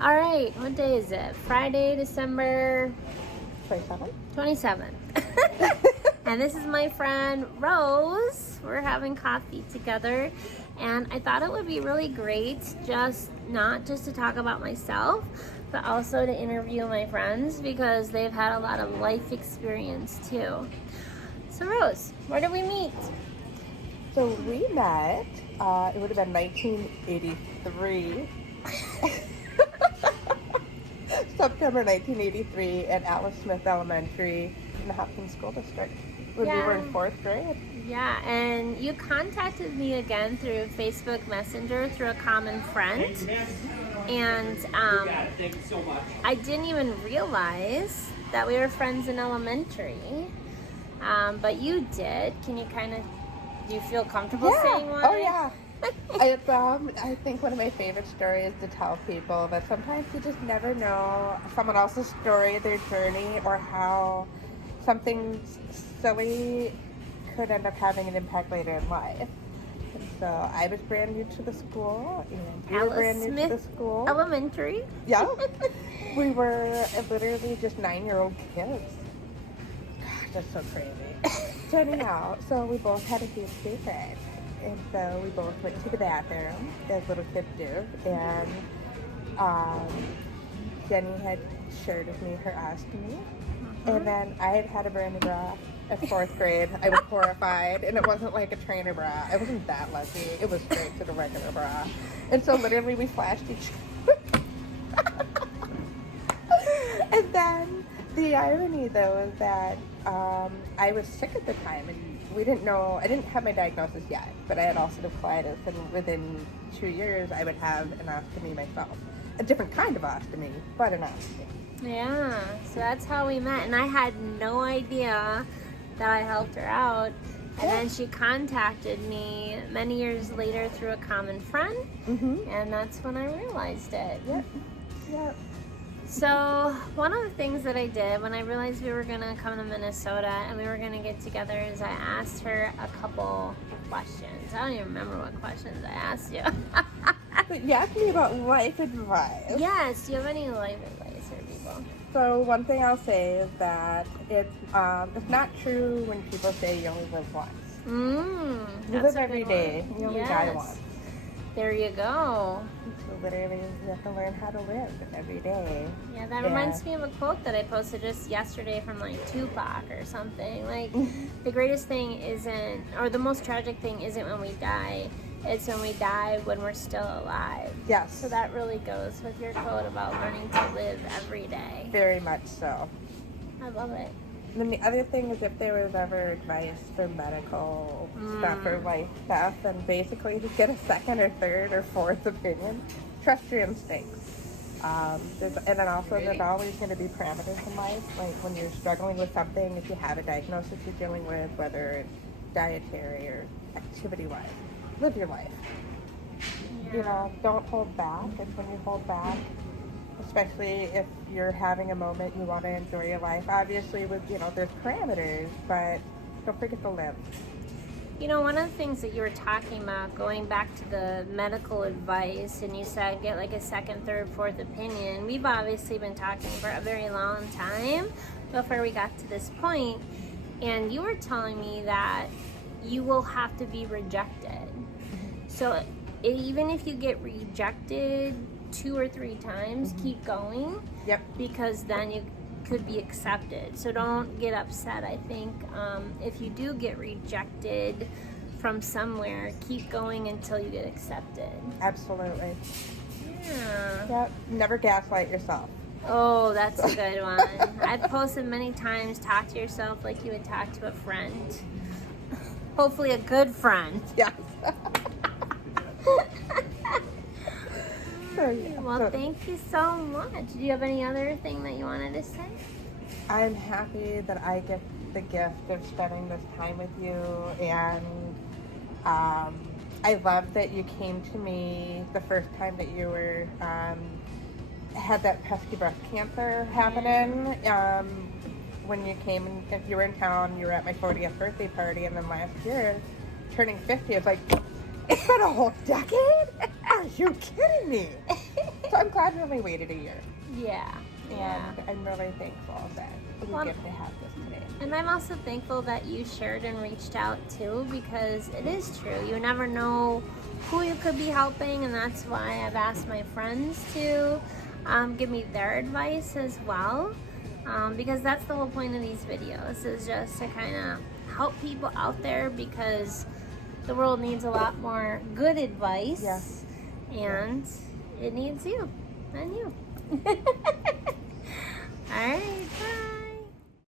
All right, what day is it? Friday, December 27th. 27th. And this is my friend Rose. We're having coffee together. And I thought it would be really great not just to talk about myself, but also to interview my friends because they've had a lot of life experience too. So Rose, where did we meet? So we met, it would have been 1983. September 1983 at Alice Smith Elementary in the Hopkins School District when we were in 4th grade. Yeah, and you contacted me again through Facebook Messenger through a common friend. And I didn't even realize that we were friends in elementary. But you did. Can you do you feel comfortable saying why? Oh, yeah. I think one of my favorite stories to tell people, but sometimes you just never know someone else's story, their journey, or how something silly could end up having an impact later in life. And so I was brand new to the school, and you were brand new to the school. Elementary? Yeah. We were literally just 9-year-old kids. Gosh, that's so crazy. So anyhow, so we both had a huge secret. And so we both went to the bathroom, as little kids do, and Jenny had shared with me her ostomy, and then I had a brand new bra at 4th grade. I was horrified, and it wasn't like a trainer bra. I wasn't that lucky. It was straight to the regular bra. And so literally we flashed each other. And then the irony, though, is that I was sick at the time, and I didn't have my diagnosis yet, but I had ulcerative colitis, and within 2 years I would have an ostomy myself. A different kind of ostomy, but an ostomy. Yeah, so that's how we met, and I had no idea that I helped her out. And then she contacted me many years later through a common friend, and that's when I realized it. Yep. So one of the things that I did when I realized we were going to come to Minnesota and we were going to get together is I asked her a couple questions. I don't even remember what questions I asked you. But you asked me about life advice. Yes, do you have any life advice for people? So one thing I'll say is that it's not true when people say you only live once. You live every day. You only die once. There you go. So literally, you have to learn how to live every day. Yeah, that reminds me of a quote that I posted just yesterday from like Tupac or something. Like, the greatest thing or the most tragic thing isn't when we die. It's when we die when we're still alive. Yes. So that really goes with your quote about learning to live every day. Very much so. I love it. And then the other thing is if there was ever advice for medical stuff or life stuff, then basically just get a second or third or fourth opinion. Trust your instincts. And then also there's always going to be parameters in life. Like when you're struggling with something, if you have a diagnosis you're dealing with, whether it's dietary or activity-wise, live your life. Yeah. Don't hold back. And when you hold back, especially if you're having a moment you want to enjoy your life, obviously with there's parameters, but don't forget to live. One of the things that you were talking about, going back to the medical advice, and you said get like a second, third, fourth opinion. We've obviously been talking for a very long time before we got to this point, and you were telling me that you will have to be rejected. So even if you get rejected 2 or 3 times, keep going. Yep. Because then you could be accepted. So don't get upset. I think if you do get rejected from somewhere, keep going until you get accepted. Absolutely. Yeah. Yep. Never gaslight yourself. Oh, that's a good one. I've posted many times, talk to yourself like you would talk to a friend. Hopefully a good friend. Yes. Well, thank you so much. Do you have any other thing that you wanted to say? I'm happy that I get the gift of spending this time with you, and I love that you came to me the first time that you were had that pesky breast cancer happening. When you came, and if you were in town, you were at my 40th birthday party, and then last year, turning 50, it's like, it's been a whole decade? Are you kidding me? So I'm glad we only waited a year. Yeah. Yeah. And I'm really thankful that we Well, get to have this today. And I'm also thankful that you shared and reached out too, because it is true. You never know who you could be helping, and that's why I've asked my friends to give me their advice as well, because that's the whole point of these videos, is just to kind of help people out there, because the world needs a lot more good advice. Yes. And it needs you and you. All right, bye.